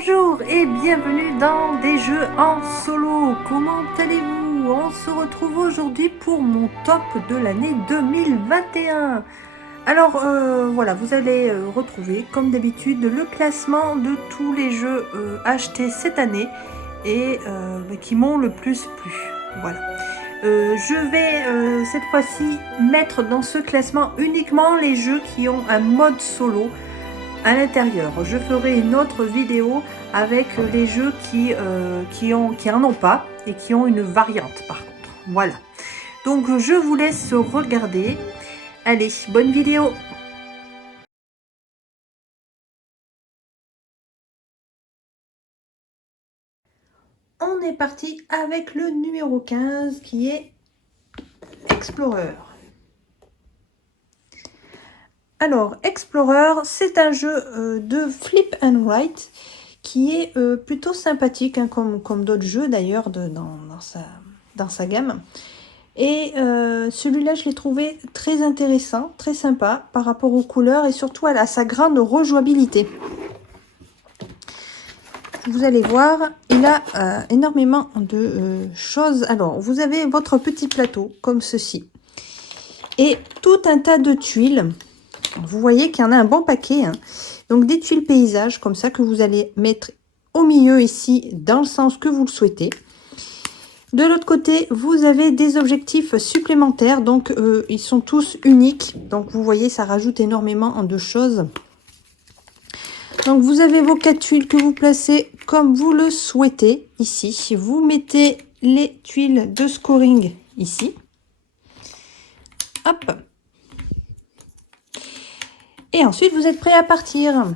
Bonjour et bienvenue dans des jeux en solo. Comment allez-vous? On se retrouve aujourd'hui pour mon top de l'année 2021. Alors voilà, vous allez retrouver comme d'habitude le classement de tous les jeux achetés cette année et qui m'ont le plus plu. Voilà. Je vais cette fois-ci mettre dans ce classement uniquement les jeux qui ont un mode solo à l'intérieur. Je ferai une autre vidéo avec les jeux qui en ont pas et qui ont une variante par contre. Voilà. Donc je vous laisse regarder. Allez, bonne vidéo. On est parti avec le numéro 15 qui est Explorer. Alors, Explorer, c'est un jeu de flip and write qui est plutôt sympathique, hein, comme d'autres jeux d'ailleurs dans sa gamme. Et celui-là, je l'ai trouvé très intéressant, très sympa par rapport aux couleurs et surtout à sa grande rejouabilité. Vous allez voir, il a énormément de choses. Alors, vous avez votre petit plateau comme ceci et tout un tas de tuiles. Vous voyez qu'il y en a un bon paquet, hein. Donc des tuiles paysages comme ça que vous allez mettre au milieu ici dans le sens que vous le souhaitez. De l'autre côté, vous avez des objectifs supplémentaires, donc ils sont tous uniques. Donc vous voyez, ça rajoute énormément de choses. Donc vous avez vos 4 tuiles que vous placez comme vous le souhaitez ici. Vous mettez les tuiles de scoring ici. Hop. Et ensuite, vous êtes prêt à partir.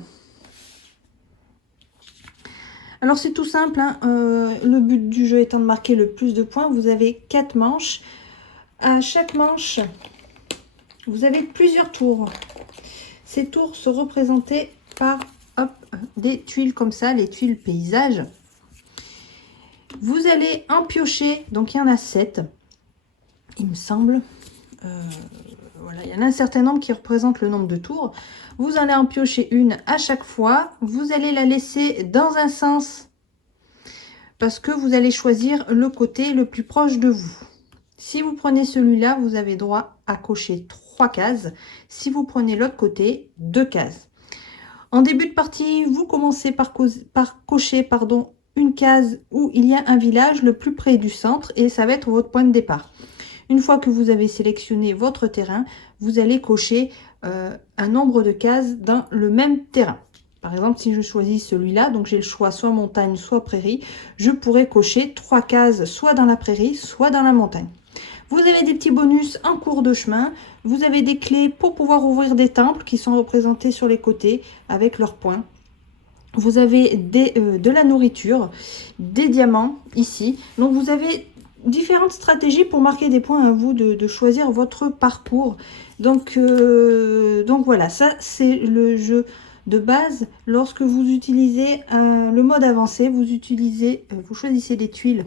Alors c'est tout simple, hein. Le but du jeu étant de marquer le plus de points. Vous avez 4 manches. À chaque manche, vous avez plusieurs tours. Ces tours sont représentés par des tuiles comme ça, les tuiles paysages. Vous allez en piocher, donc il y en a 7, il me semble. Voilà, il y en a un certain nombre qui représente le nombre de tours. Vous allez en piocher une à chaque fois. Vous allez la laisser dans un sens parce que vous allez choisir le côté le plus proche de vous. Si vous prenez celui-là, vous avez droit à cocher 3 cases. Si vous prenez l'autre côté, 2 cases. En début de partie, vous commencez par cocher une case où il y a un village le plus près du centre et ça va être votre point de départ. Une fois que vous avez sélectionné votre terrain, vous allez cocher un nombre de cases dans le même terrain. Par exemple, si je choisis celui-là, donc j'ai le choix soit montagne, soit prairie, je pourrais cocher 3 cases soit dans la prairie, soit dans la montagne. Vous avez des petits bonus en cours de chemin. Vous avez des clés pour pouvoir ouvrir des temples qui sont représentés sur les côtés avec leurs points. Vous avez de la nourriture, des diamants ici. Donc vous avez différentes stratégies pour marquer des points à vous de choisir votre parcours. Donc voilà, ça c'est le jeu de base. Lorsque vous utilisez le mode avancé, vous choisissez des tuiles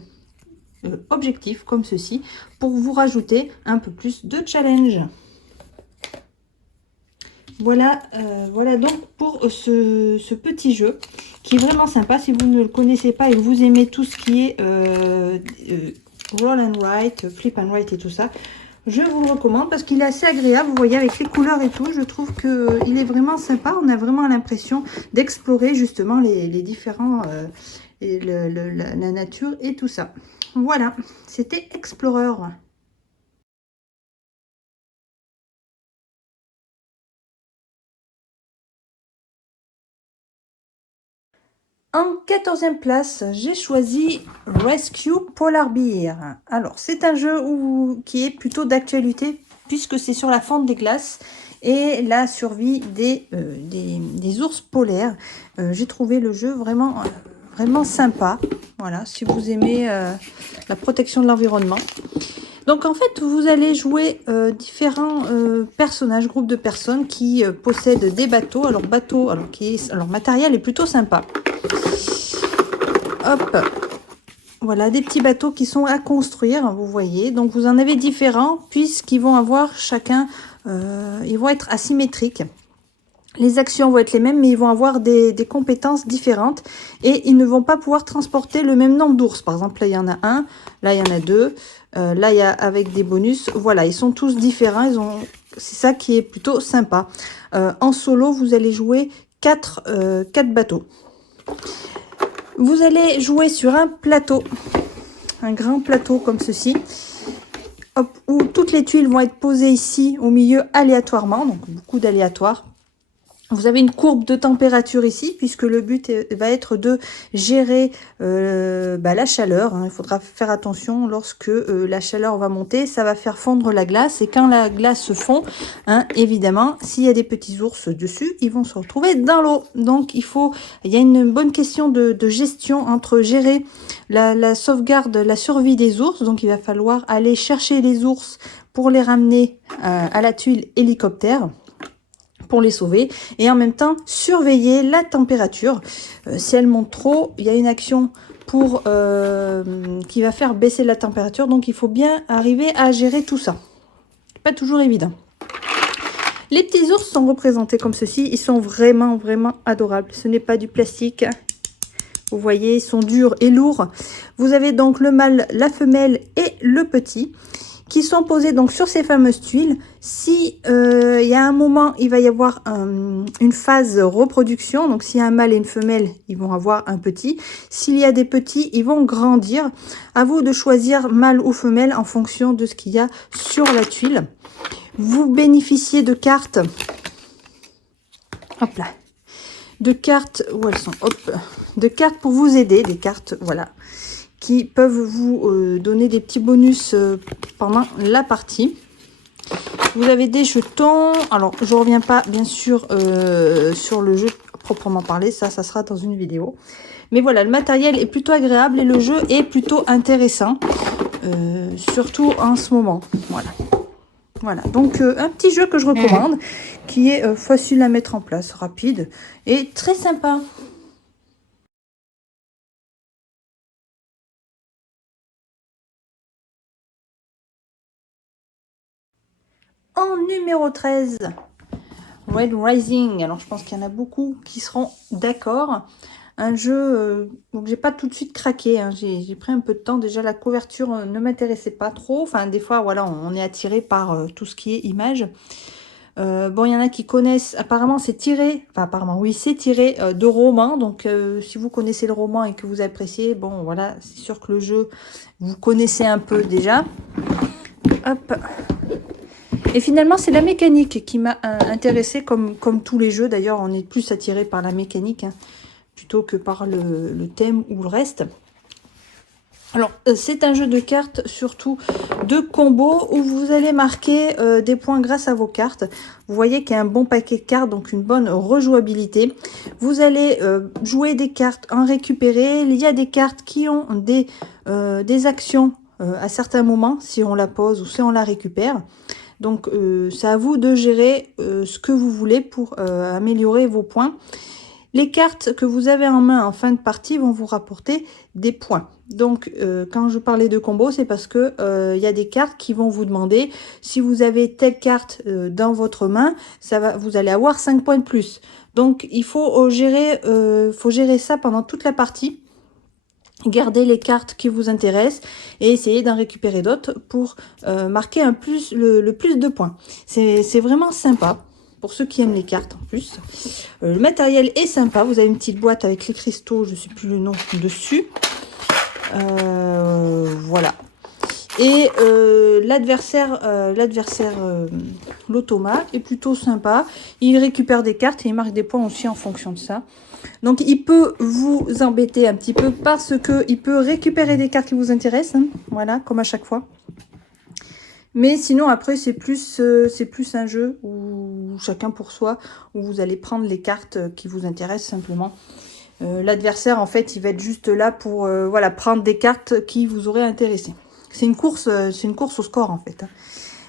objectifs comme ceci pour vous rajouter un peu plus de challenge. Voilà, voilà donc pour ce petit jeu qui est vraiment sympa. Si vous ne le connaissez pas et que vous aimez tout ce qui est roll and write, flip and write et tout ça, je vous le recommande parce qu'il est assez agréable. Vous voyez, avec les couleurs et tout, je trouve que il est vraiment sympa. On a vraiment l'impression d'explorer justement les différents la nature et tout ça. Voilà, c'était Explorer. En 14e place, j'ai choisi Rescue Polar Bear. Alors, c'est un jeu qui est plutôt d'actualité puisque c'est sur la fonte des glaces et la survie des ours polaires. J'ai trouvé le jeu vraiment sympa. Voilà, si vous aimez la protection de l'environnement. Donc en fait, vous allez jouer différents personnages, groupes de personnes qui possèdent des bateaux. Alors leur matériel est plutôt sympa. Hop, voilà, des petits bateaux qui sont à construire, vous voyez. Donc vous en avez différents puisqu'ils vont avoir chacun, ils vont être asymétriques. Les actions vont être les mêmes, mais ils vont avoir des compétences différentes. Et ils ne vont pas pouvoir transporter le même nombre d'ours. Par exemple, là, il y en a un. Là, il y en a deux. Là, il y a avec des bonus. Voilà, ils sont tous différents. C'est ça qui est plutôt sympa. En solo, vous allez jouer 4 bateaux. Vous allez jouer sur un plateau. Un grand plateau comme ceci. Hop, où toutes les tuiles vont être posées ici au milieu aléatoirement. Donc, beaucoup d'aléatoires. Vous avez une courbe de température ici, puisque le but va être de gérer la chaleur. Hein. Il faudra faire attention lorsque la chaleur va monter, ça va faire fondre la glace. Et quand la glace se fond, hein, évidemment, s'il y a des petits ours dessus, ils vont se retrouver dans l'eau. Donc, il y a une bonne question de gestion entre gérer la sauvegarde, la survie des ours. Donc, il va falloir aller chercher les ours pour les ramener à la tuile hélicoptère, pour les sauver, et en même temps surveiller la température. Si elle monte trop, il y a une action pour qui va faire baisser la température, donc il faut bien arriver à gérer tout ça. Pas toujours évident. Les petits ours sont représentés comme ceci, ils sont vraiment adorables. Ce n'est pas du plastique, vous voyez, ils sont durs et lourds. Vous avez donc le mâle, la femelle et le petit, qui sont posés donc sur ces fameuses tuiles. Si il y a un moment, il va y avoir une phase reproduction, donc s'il y a un mâle et une femelle, ils vont avoir un petit. S'il y a des petits, ils vont grandir. À vous de choisir mâle ou femelle en fonction de ce qu'il y a sur la tuile. Vous bénéficiez de cartes, hop là, de cartes, où elles sont, hop, de cartes pour vous aider, des cartes, voilà, qui peuvent vous donner des petits bonus pendant la partie. Vous avez des jetons. Alors, je reviens pas, bien sûr, sur le jeu proprement parlé. Ça sera dans une vidéo. Mais voilà, le matériel est plutôt agréable et le jeu est plutôt intéressant. Surtout en ce moment. Voilà. Voilà, donc un petit jeu que je recommande, qui est facile à mettre en place, rapide et très sympa. En numéro 13, Red Rising. Alors, je pense qu'il y en a beaucoup qui seront d'accord. Un jeu donc j'ai pas tout de suite craqué. Hein. J'ai pris un peu de temps. Déjà, la couverture ne m'intéressait pas trop. Enfin, des fois, voilà, on est attiré par tout ce qui est image. Bon, il y en a qui connaissent. Apparemment, c'est tiré. Enfin, apparemment, oui, c'est tiré de romans. Donc, si vous connaissez le roman et que vous appréciez, bon, voilà, c'est sûr que le jeu, vous connaissez un peu déjà. Hop. Et finalement, c'est la mécanique qui m'a intéressée, comme tous les jeux. D'ailleurs, on est plus attiré par la mécanique, hein, plutôt que par le thème ou le reste. Alors, c'est un jeu de cartes, surtout de combos, où vous allez marquer des points grâce à vos cartes. Vous voyez qu'il y a un bon paquet de cartes, donc une bonne rejouabilité. Vous allez jouer des cartes, en récupérer. Il y a des cartes qui ont des actions à certains moments, si on la pose ou si on la récupère. Donc, c'est à vous de gérer ce que vous voulez pour améliorer vos points. Les cartes que vous avez en main en fin de partie vont vous rapporter des points. Donc, quand je parlais de combo, c'est parce que il y a des cartes qui vont vous demander, si vous avez telle carte dans votre main, vous allez avoir 5 points de plus. Donc, il faut gérer ça pendant toute la partie. Gardez les cartes qui vous intéressent et essayez d'en récupérer d'autres pour marquer le plus de points. C'est vraiment sympa pour ceux qui aiment les cartes en plus. Le matériel est sympa. Vous avez une petite boîte avec les cristaux, je ne sais plus le nom, dessus. Voilà. Et l'adversaire, l'automa, est plutôt sympa. Il récupère des cartes et il marque des points aussi en fonction de ça. Donc, il peut vous embêter un petit peu parce qu'il peut récupérer des cartes qui vous intéressent. Hein, voilà, comme à chaque fois. Mais sinon, après, c'est plus un jeu où chacun pour soi, où vous allez prendre les cartes qui vous intéressent simplement. L'adversaire, en fait, il va être juste là pour voilà, prendre des cartes qui vous auraient intéressé. C'est une course au score, en fait. Hein.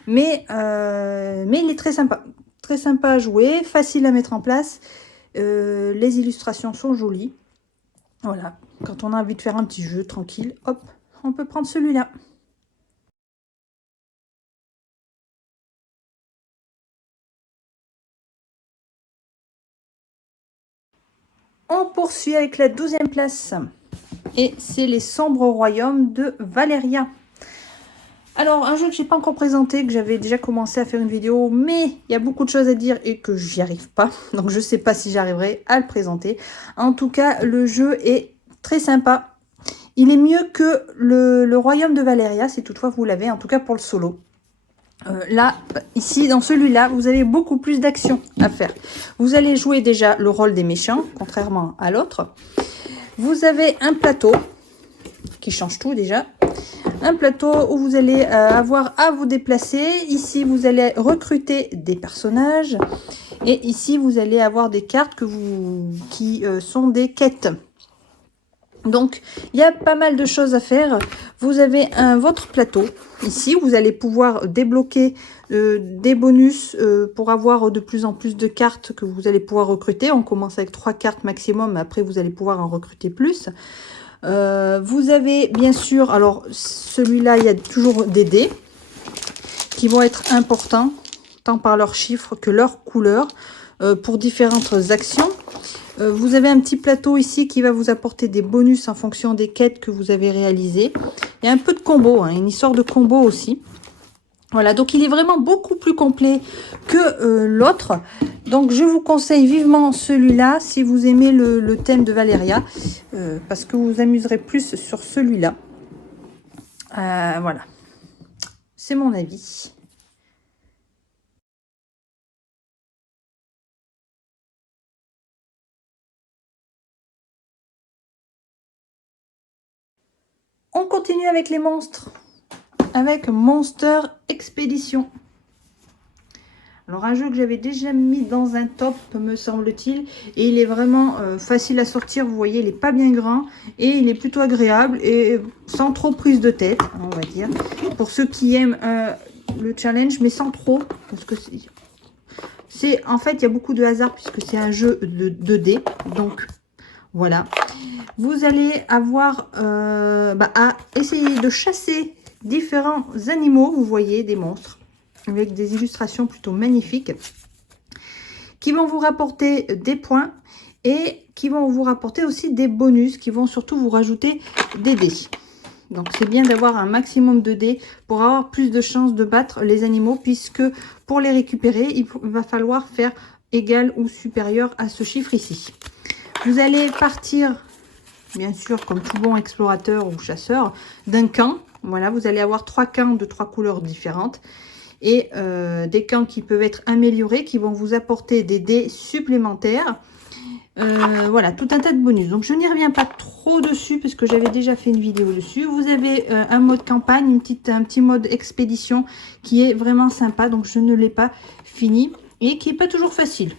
Mais il est très sympa. Très sympa à jouer, facile à mettre en place. Les illustrations sont jolies. Voilà, quand on a envie de faire un petit jeu tranquille, hop, on peut prendre celui-là. On poursuit avec la 12e place. Et c'est les Sombres Royaumes de Valeria. Alors, un jeu que j'ai pas encore présenté, que j'avais déjà commencé à faire une vidéo, mais il y a beaucoup de choses à dire et que j'y arrive pas. Donc, je sais pas si j'arriverai à le présenter. En tout cas, le jeu est très sympa. Il est mieux que le Royaume de Valeria, si toutefois vous l'avez, en tout cas pour le solo. Là, ici, dans celui-là, vous avez beaucoup plus d'actions à faire. Vous allez jouer déjà le rôle des méchants, contrairement à l'autre. Vous avez un plateau qui change tout déjà. Un plateau où vous allez avoir à vous déplacer. Ici, vous allez recruter des personnages. Et ici, vous allez avoir des cartes qui sont des quêtes. Donc, il y a pas mal de choses à faire. Vous avez votre plateau. Ici, vous allez pouvoir débloquer des bonus pour avoir de plus en plus de cartes que vous allez pouvoir recruter. On commence avec 3 cartes maximum. Après, vous allez pouvoir en recruter plus. Vous avez bien sûr, alors celui-là, il y a toujours des dés qui vont être importants, tant par leurs chiffres que leurs couleurs, pour différentes actions. Vous avez un petit plateau ici qui va vous apporter des bonus en fonction des quêtes que vous avez réalisées. Il y a un peu de combo, hein, une histoire de combo aussi. Voilà, donc il est vraiment beaucoup plus complet que l'autre. Donc je vous conseille vivement celui-là si vous aimez le thème de Valeria, parce que vous vous amuserez plus sur celui-là. Voilà, c'est mon avis. On continue avec les monstres, avec Monster Expedition. Alors un jeu que j'avais déjà mis dans un top, me semble-t-il, et il est vraiment facile à sortir. Vous voyez, il n'est pas bien grand et il est plutôt agréable et sans trop prise de tête, on va dire. Pour ceux qui aiment le challenge, mais sans trop, parce que c'est en fait il y a beaucoup de hasard puisque c'est un jeu de 2D, donc voilà. Vous allez avoir à essayer de chasser différents animaux, vous voyez, des monstres, avec des illustrations plutôt magnifiques, qui vont vous rapporter des points et qui vont vous rapporter aussi des bonus, qui vont surtout vous rajouter des dés. Donc c'est bien d'avoir un maximum de dés pour avoir plus de chances de battre les animaux, puisque pour les récupérer, il va falloir faire égal ou supérieur à ce chiffre ici. Vous allez partir, bien sûr, comme tout bon explorateur ou chasseur, d'un camp. Voilà, vous allez avoir 3 camps de 3 couleurs différentes. Et des camps qui peuvent être améliorés, qui vont vous apporter des dés supplémentaires. Voilà, tout un tas de bonus. Donc, je n'y reviens pas trop dessus, parce que j'avais déjà fait une vidéo dessus. Vous avez un mode campagne, un petit mode expédition, qui est vraiment sympa. Donc, je ne l'ai pas fini. Et qui n'est pas toujours facile.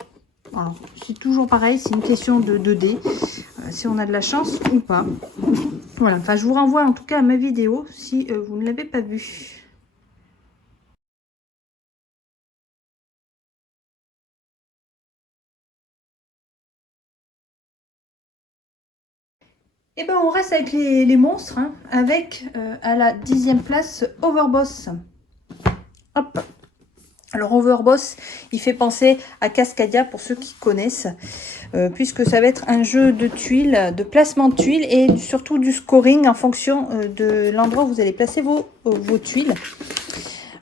C'est toujours pareil, c'est une question de dés, si on a de la chance ou pas. Voilà, enfin je vous renvoie en tout cas à ma vidéo si vous ne l'avez pas vue. Et ben on reste avec les monstres, hein, avec à la 10e place Overboss. Hop. Alors Overboss, il fait penser à Cascadia pour ceux qui connaissent, puisque ça va être un jeu de tuiles, de placement de tuiles et surtout du scoring en fonction de l'endroit où vous allez placer vos tuiles.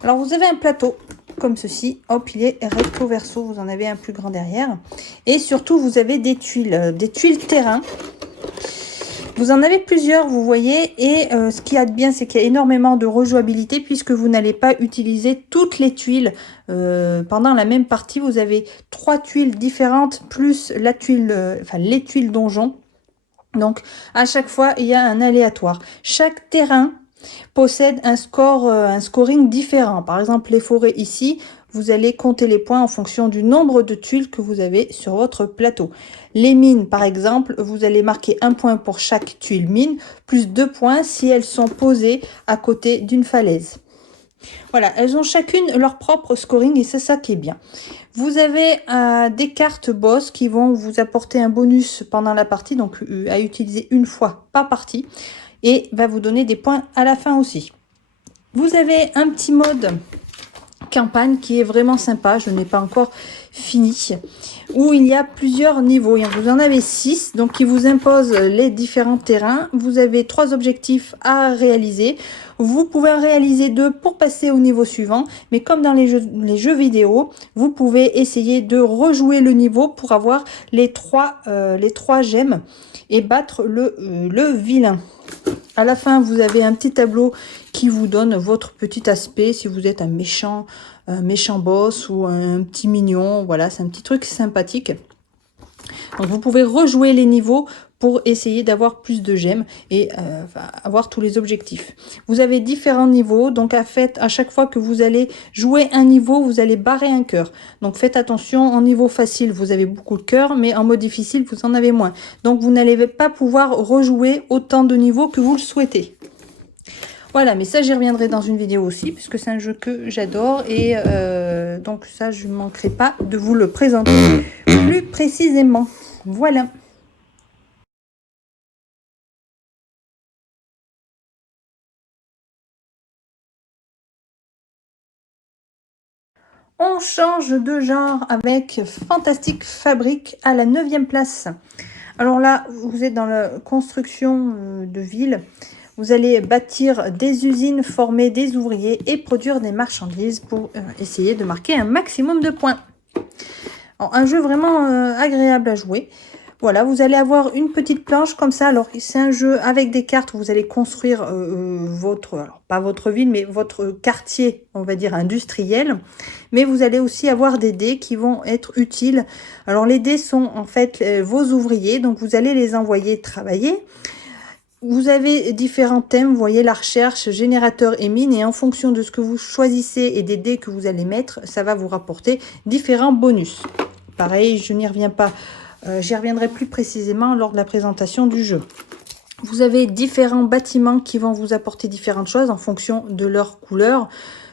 Alors vous avez un plateau comme ceci, hop, il est recto verso, vous en avez un plus grand derrière. Et surtout vous avez des tuiles terrain. Vous en avez plusieurs, vous voyez, et ce qu'il y a de bien, c'est qu'il y a énormément de rejouabilité puisque vous n'allez pas utiliser toutes les tuiles pendant la même partie. Vous avez 3 tuiles différentes plus la tuile, les tuiles donjon. Donc, à chaque fois, il y a un aléatoire. Chaque terrain possède un scoring différent. Par exemple, les forêts ici, vous allez compter les points en fonction du nombre de tuiles que vous avez sur votre plateau. Les mines, par exemple, vous allez marquer 1 point pour chaque tuile mine, plus 2 points si elles sont posées à côté d'une falaise. Voilà, elles ont chacune leur propre scoring et c'est ça qui est bien. Vous avez des cartes boss qui vont vous apporter un bonus pendant la partie, donc à utiliser une fois par partie, et va vous donner des points à la fin aussi. Vous avez un petit mode campagne qui est vraiment sympa. Je n'ai pas encore fini, où il y a plusieurs niveaux. Vous en avez 6, donc qui vous imposent les différents terrains. Vous avez 3 objectifs à réaliser. Vous pouvez en réaliser 2 pour passer au niveau suivant, mais comme dans les jeux vidéo, vous pouvez essayer de rejouer le niveau pour avoir les trois gemmes et battre le vilain. À la fin, vous avez un petit tableau qui vous donne votre petit aspect, si vous êtes un méchant boss ou un petit mignon. Voilà, c'est un petit truc sympathique. Donc vous pouvez rejouer les niveaux pour essayer d'avoir plus de gemmes et avoir tous les objectifs. Vous avez différents niveaux, donc à chaque fois que vous allez jouer un niveau, vous allez barrer un cœur. Donc faites attention, en niveau facile, vous avez beaucoup de cœurs, mais en mode difficile, vous en avez moins. Donc vous n'allez pas pouvoir rejouer autant de niveaux que vous le souhaitez. Voilà, mais ça j'y reviendrai dans une vidéo aussi, puisque c'est un jeu que j'adore, et donc ça je ne manquerai pas de vous le présenter plus précisément. Voilà. On change de genre avec Fantastic Fabric à la 9e place. Alors là, vous êtes dans la construction de ville. Vous allez bâtir des usines, former des ouvriers et produire des marchandises pour essayer de marquer un maximum de points. Alors, un jeu vraiment agréable à jouer. Voilà, vous allez avoir une petite planche comme ça. Alors, c'est un jeu avec des cartes où vous allez construire alors pas votre ville, mais votre quartier, on va dire, industriel. Mais vous allez aussi avoir des dés qui vont être utiles. Alors, les dés sont en fait vos ouvriers, donc vous allez les envoyer travailler. Vous avez différents thèmes, vous voyez la recherche, générateur et mine, et en fonction de ce que vous choisissez et des dés que vous allez mettre, ça va vous rapporter différents bonus. Pareil, je n'y reviens pas. J'y reviendrai plus précisément lors de la présentation du jeu. Vous avez différents bâtiments qui vont vous apporter différentes choses en fonction de leur couleur.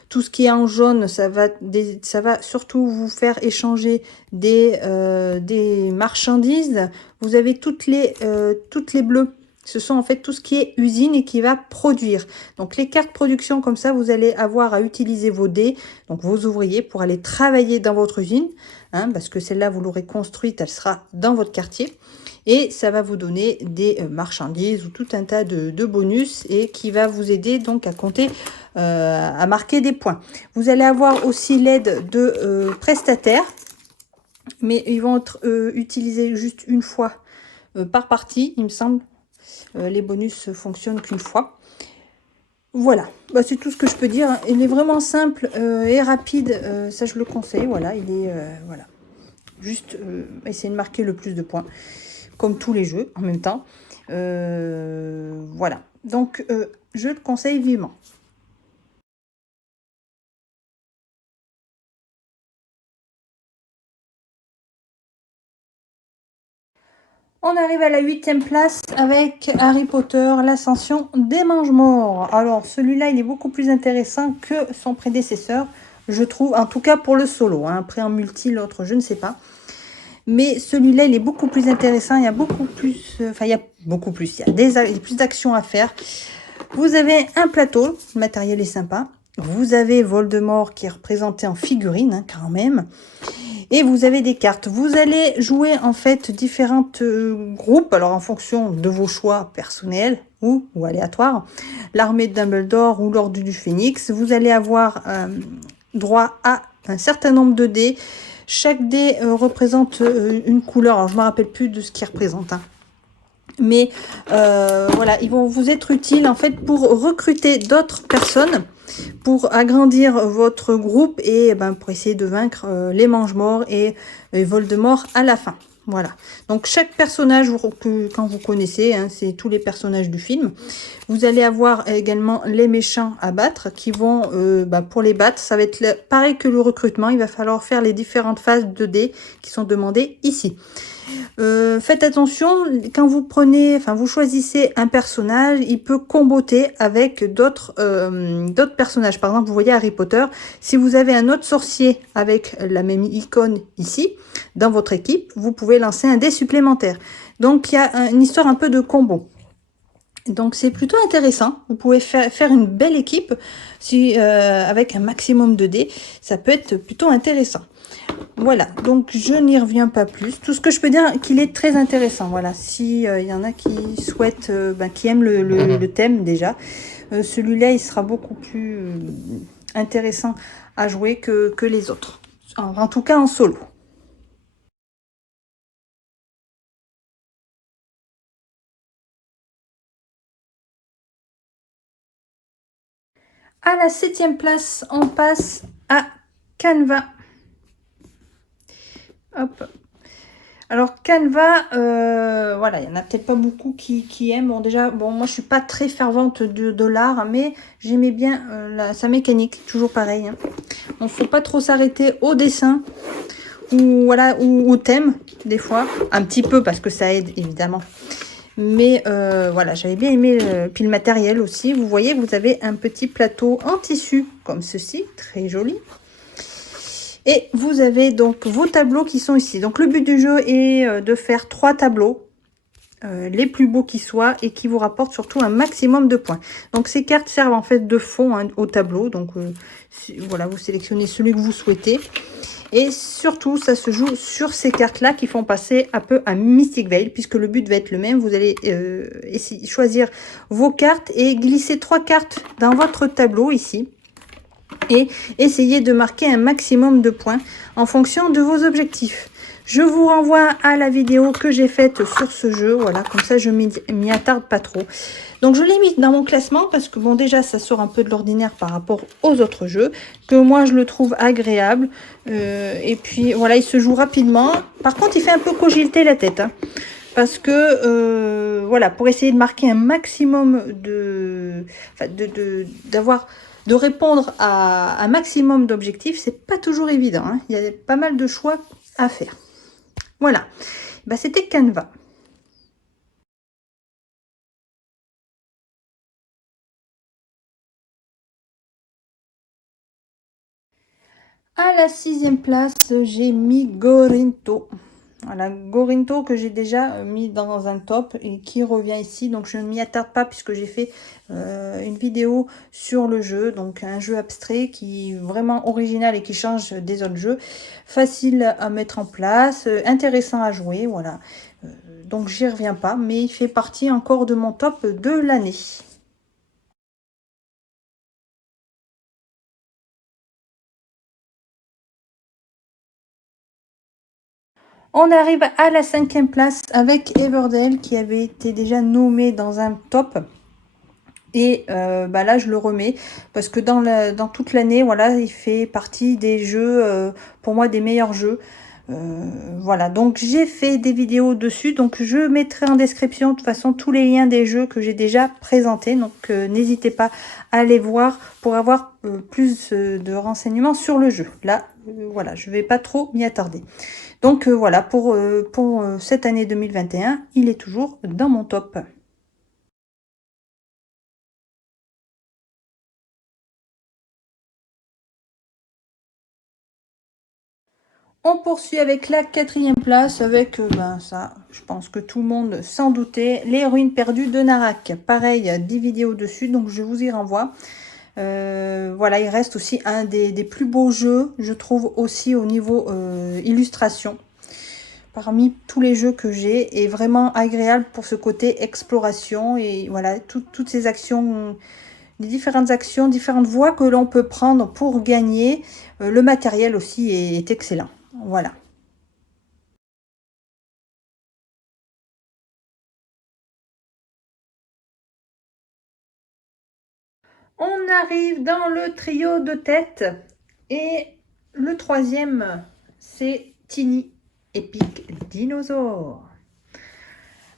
Tout ce qui est en jaune, ça va surtout vous faire échanger des marchandises. Vous avez toutes les bleues. Ce sont en fait tout ce qui est usine et qui va produire. Donc les cartes production comme ça, vous allez avoir à utiliser vos dés, donc vos ouvriers, pour aller travailler dans votre usine. Parce que celle-là, vous l'aurez construite, elle sera dans votre quartier. Et ça va vous donner des marchandises ou tout un tas de bonus et qui va vous aider donc à compter, à marquer des points. Vous allez avoir aussi l'aide de prestataires, mais ils vont être utilisés juste une fois par partie, il me semble. Les bonus fonctionnent qu'une fois. Voilà, c'est tout ce que je peux dire. Il est vraiment simple et rapide, ça je le conseille. Voilà, il est voilà. Juste essayer de marquer le plus de points, comme tous les jeux en même temps. Voilà, donc je le conseille vivement. On arrive à la 8e place avec Harry Potter, l'ascension des Mange-Morts. Alors celui-là, il est beaucoup plus intéressant que son prédécesseur, je trouve, en tout cas pour le solo. Après en multi, l'autre, je ne sais pas. Mais celui-là, il est beaucoup plus intéressant. Il y a beaucoup plus, il y a plus d'actions à faire. Vous avez un plateau, le matériel est sympa. Vous avez Voldemort qui est représenté en figurine, quand même. Et vous avez des cartes. Vous allez jouer en fait différentes groupes, alors en fonction de vos choix personnels ou aléatoires. L'armée de Dumbledore ou l'ordre du Phénix. Vous allez avoir droit à un certain nombre de dés. Chaque dé représente une couleur. Alors je ne me rappelle plus de ce qu'il représente. Mais voilà, ils vont vous être utiles en fait pour recruter d'autres personnes, pour agrandir votre groupe et pour essayer de vaincre les Mange-Morts et Voldemort à la fin. Voilà, donc chaque personnage quand vous connaissez, c'est tous les personnages du film. Vous allez avoir également les méchants à battre qui vont, pour les battre, ça va être pareil que le recrutement. Il va falloir faire les différentes phases de dés qui sont demandées ici. Faites attention, quand vous vous choisissez un personnage, il peut comboter avec d'autres personnages. Par exemple, vous voyez Harry Potter, si vous avez un autre sorcier avec la même icône ici, dans votre équipe, vous pouvez lancer un dé supplémentaire. Donc, il y a une histoire un peu de combo. Donc, c'est plutôt intéressant. Vous pouvez faire une belle équipe avec un maximum de dés. Ça peut être plutôt intéressant. Voilà, donc je n'y reviens pas plus. Tout ce que je peux dire, qu'il est très intéressant. Voilà, si y en a qui souhaitent, qui aiment le thème déjà, celui-là, il sera beaucoup plus intéressant à jouer que les autres. En tout cas, en solo. À la 7e place, on passe à Canva. Hop. Alors Canva, voilà, il n'y en a peut-être pas beaucoup qui aiment. Bon déjà, bon moi je suis pas très fervente de l'art, mais j'aimais bien sa mécanique, toujours pareil. Hein. On ne faut pas trop s'arrêter au dessin ou voilà ou au thème des fois, un petit peu parce que ça aide évidemment. Mais voilà, j'avais bien aimé puis le matériel aussi. Vous voyez, vous avez un petit plateau en tissu comme ceci, très joli. Et vous avez donc vos tableaux qui sont ici. Donc le but du jeu est de faire 3 tableaux, les plus beaux qui soient, et qui vous rapportent surtout un maximum de points. Donc ces cartes servent en fait de fond hein, au tableau. Donc voilà, vous sélectionnez celui que vous souhaitez. Et surtout, ça se joue sur ces cartes-là qui font passer un peu à Mystic Vale, puisque le but va être le même. Vous allez essayer, choisir vos cartes et glisser 3 cartes dans votre tableau ici. Et essayer de marquer un maximum de points en fonction de vos objectifs. Je vous renvoie à la vidéo que j'ai faite sur ce jeu. Voilà, comme ça, je m'y attarde pas trop. Donc, je l'ai mis dans mon classement parce que, bon, déjà, ça sort un peu de l'ordinaire par rapport aux autres jeux. Que moi, je le trouve agréable. Et puis, voilà, il se joue rapidement. Par contre, il fait un peu cogiter la tête. Hein, parce que, voilà, pour essayer de marquer un maximum de répondre à un maximum d'objectifs, c'est pas toujours évident. Hein. Il y a pas mal de choix à faire. Voilà, bah, c'était Canva. À la 6e place, j'ai mis Gorinto. Voilà, Gorinto que j'ai déjà mis dans un top et qui revient ici. Donc je ne m'y attarde pas puisque j'ai fait une vidéo sur le jeu. Donc un jeu abstrait qui est vraiment original et qui change des autres jeux. Facile à mettre en place, intéressant à jouer. Voilà. Donc j'y reviens pas, mais il fait partie encore de mon top de l'année. On arrive à la 5e place avec Everdell qui avait été déjà nommé dans un top. Et bah là, je le remets parce que dans toute l'année, voilà, il fait partie des jeux, pour moi, des meilleurs jeux. Voilà, donc j'ai fait des vidéos dessus. Donc je mettrai en description de toute façon tous les liens des jeux que j'ai déjà présentés. Donc n'hésitez pas à les voir pour avoir plus de renseignements sur le jeu. Là, voilà, je vais pas trop m'y attarder. Donc voilà, pour cette année 2021, il est toujours dans mon top. On poursuit avec la 4e place avec, ben ça, je pense que tout le monde s'en doutait, les ruines perdues de Narak. Pareil, 10 vidéos dessus, donc je vous y renvoie. Voilà, il reste aussi un des plus beaux jeux, je trouve aussi au niveau illustration. Parmi tous les jeux que j'ai, est vraiment agréable pour ce côté exploration et voilà, toutes ces actions, les différentes actions, différentes voies que l'on peut prendre pour gagner. Le matériel aussi est excellent. Voilà. On arrive dans le trio de tête et le 3e, c'est Tiny Epic Dinosaur.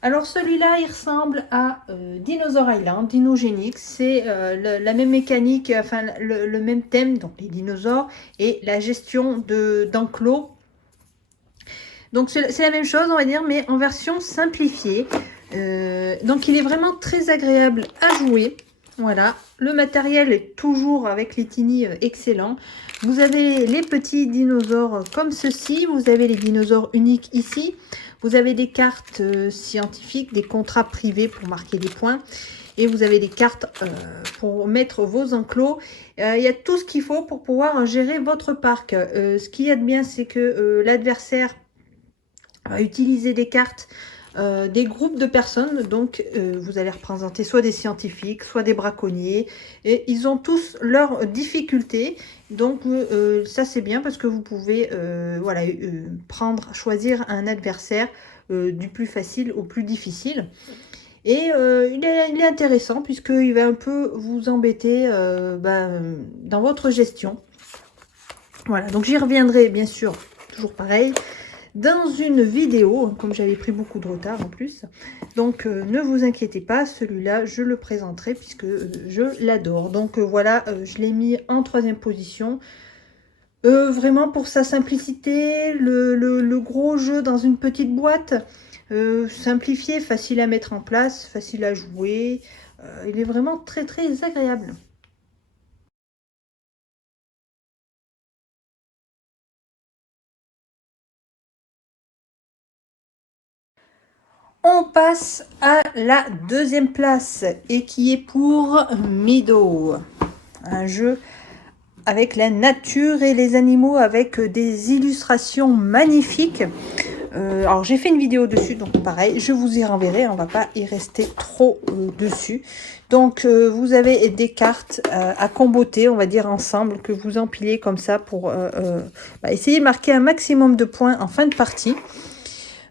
Alors celui-là, il ressemble à Dinosaur Island, Dinogenic. C'est la même mécanique, enfin le même thème, donc les dinosaures et la gestion d'enclos. Donc c'est la même chose, on va dire, mais en version simplifiée. Donc il est vraiment très agréable à jouer. Voilà, le matériel est toujours avec les Tiny excellent. Vous avez les petits dinosaures comme ceci. Vous avez les dinosaures uniques ici. Vous avez des cartes scientifiques, des contrats privés pour marquer des points. Et vous avez des cartes pour mettre vos enclos. Il y a tout ce qu'il faut pour pouvoir gérer votre parc. Ce qu'il y a de bien, c'est que l'adversaire va utiliser des cartes des groupes de personnes, donc vous allez représenter soit des scientifiques, soit des braconniers, et ils ont tous leurs difficultés, donc ça c'est bien parce que vous pouvez voilà, choisir un adversaire du plus facile au plus difficile. Et il est intéressant puisqu'il va un peu vous embêter dans votre gestion. Voilà, donc j'y reviendrai bien sûr, toujours pareil, dans une vidéo, comme j'avais pris beaucoup de retard en plus. Donc ne vous inquiétez pas, celui-là je le présenterai puisque je l'adore. Donc voilà, je l'ai mis en 3e position. Vraiment pour sa simplicité, le gros jeu dans une petite boîte, simplifié, facile à mettre en place, facile à jouer. Il est vraiment très très agréable. On passe à la 2e place et qui est pour Meadow. Un jeu avec la nature et les animaux avec des illustrations magnifiques. Alors j'ai fait une vidéo dessus, donc pareil, je vous y renverrai, on va pas y rester trop dessus. Donc vous avez des cartes à comboter, on va dire ensemble, que vous empilez comme ça pour essayer de marquer un maximum de points en fin de partie.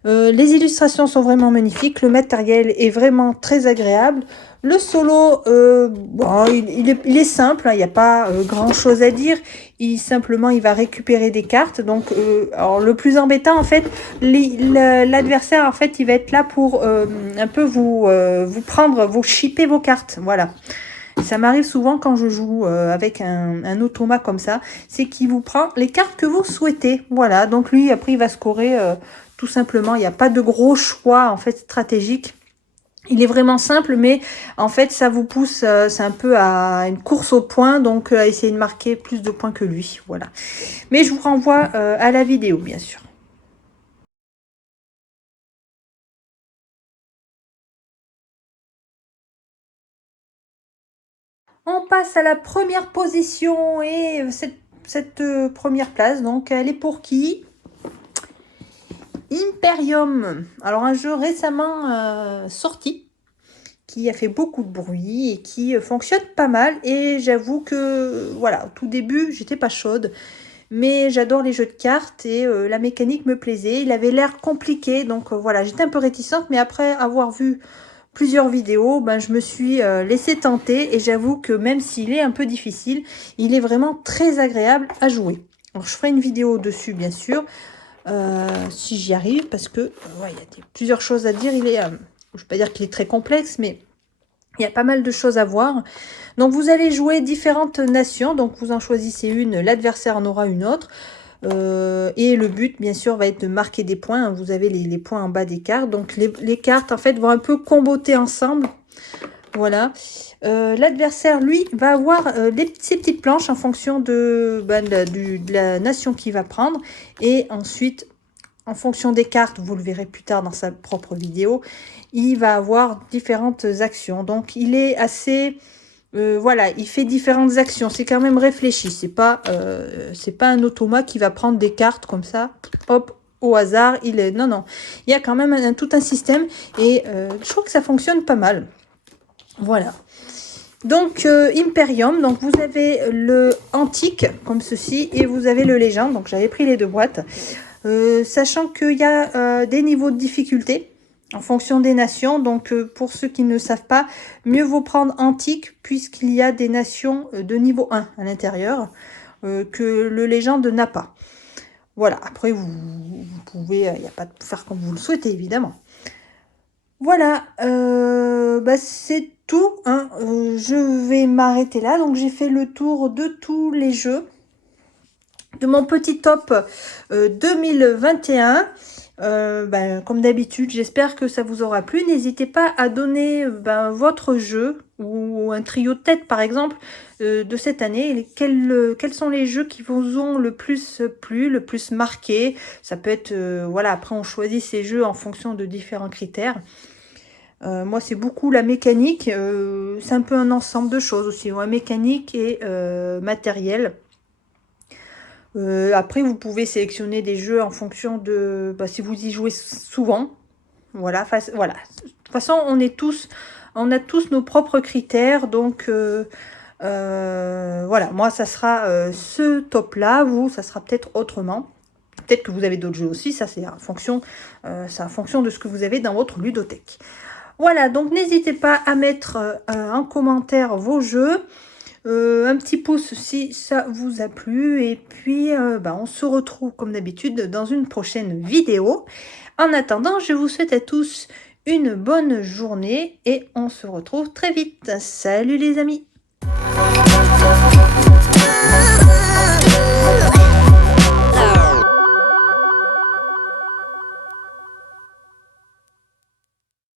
Les illustrations sont vraiment magnifiques, le matériel est vraiment très agréable. Le solo, bon, il est simple, hein, il n'y a pas grand chose à dire. Simplement, il va récupérer des cartes. Donc, alors, le plus embêtant, en fait, l'adversaire, en fait, il va être là pour un peu vous prendre, vous shipper vos cartes. Voilà. Ça m'arrive souvent quand je joue avec un automat comme ça, c'est qu'il vous prend les cartes que vous souhaitez. Voilà, donc lui, après, il va scorer tout simplement. Il n'y a pas de gros choix, en fait, stratégique. Il est vraiment simple, mais en fait, ça vous pousse, c'est un peu à une course au point, donc à essayer de marquer plus de points que lui. Voilà. Mais je vous renvoie à la vidéo, bien sûr. On passe à la première position et cette première place, donc elle est pour qui? Imperium. Alors un jeu récemment sorti qui a fait beaucoup de bruit et qui fonctionne pas mal. Et j'avoue que voilà, au tout début, j'étais pas chaude. Mais j'adore les jeux de cartes et la mécanique me plaisait. Il avait l'air compliqué, donc voilà, j'étais un peu réticente. Mais après avoir vu plusieurs vidéos, ben, je me suis laissée tenter. Et j'avoue que même s'il est un peu difficile, il est vraiment très agréable à jouer. Alors je ferai une vidéo dessus, bien sûr, si j'y arrive, parce que ouais, il y a plusieurs choses à dire. Je ne vais pas dire qu'il est très complexe, mais il y a pas mal de choses à voir. Donc vous allez jouer différentes nations, donc vous en choisissez une, l'adversaire en aura une autre. Et le but, bien sûr, va être de marquer des points. Vous avez les points en bas des cartes. Donc les cartes, en fait, vont un peu comboter ensemble. Voilà. L'adversaire, lui, va avoir ces petites planches en fonction de la nation qu'il va prendre. Et ensuite, en fonction des cartes, vous le verrez plus tard dans sa propre vidéo, il va avoir différentes actions. Donc, il est assez... voilà, il fait différentes actions. C'est quand même réfléchi. C'est pas un automat qui va prendre des cartes comme ça, hop, au hasard. Non, non. Il y a quand même tout un système. Et je trouve que ça fonctionne pas mal. Voilà. Donc, Imperium, donc vous avez le antique, comme ceci, et vous avez le légende. Donc, j'avais pris les deux boîtes. Sachant qu'il y a des niveaux de difficulté en fonction des nations. Donc, pour ceux qui ne savent pas, mieux vaut prendre antique, puisqu'il y a des nations de niveau 1 à l'intérieur, que le légende n'a pas. Voilà, après, vous pouvez, il n'y a pas de faire comme vous le souhaitez, évidemment. Voilà, c'est tout, hein. Je vais m'arrêter là. Donc, j'ai fait le tour de tous les jeux de mon petit top 2021. Comme d'habitude, j'espère que ça vous aura plu. N'hésitez pas à donner votre jeu ou un trio de tête, par exemple, de cette année. Quels sont les jeux qui vous ont le plus plu, le plus marqué? Ça peut être, voilà, après on choisit ces jeux en fonction de différents critères. Moi, c'est beaucoup la mécanique. C'est un peu un ensemble de choses aussi. Ouais, mécanique et matériel. Après, vous pouvez sélectionner des jeux en fonction de... Bah, si vous y jouez souvent. Voilà. Voilà. De toute façon, on a tous nos propres critères. Donc, voilà. Moi, ça sera ce top-là. Vous, ça sera peut-être autrement. Peut-être que vous avez d'autres jeux aussi. Ça, c'est en fonction de ce que vous avez dans votre ludothèque. Voilà, donc n'hésitez pas à mettre en commentaire vos jeux. Un petit pouce si ça vous a plu. Et puis, bah, on se retrouve comme d'habitude dans une prochaine vidéo. En attendant, je vous souhaite à tous une bonne journée et on se retrouve très vite. Salut les amis!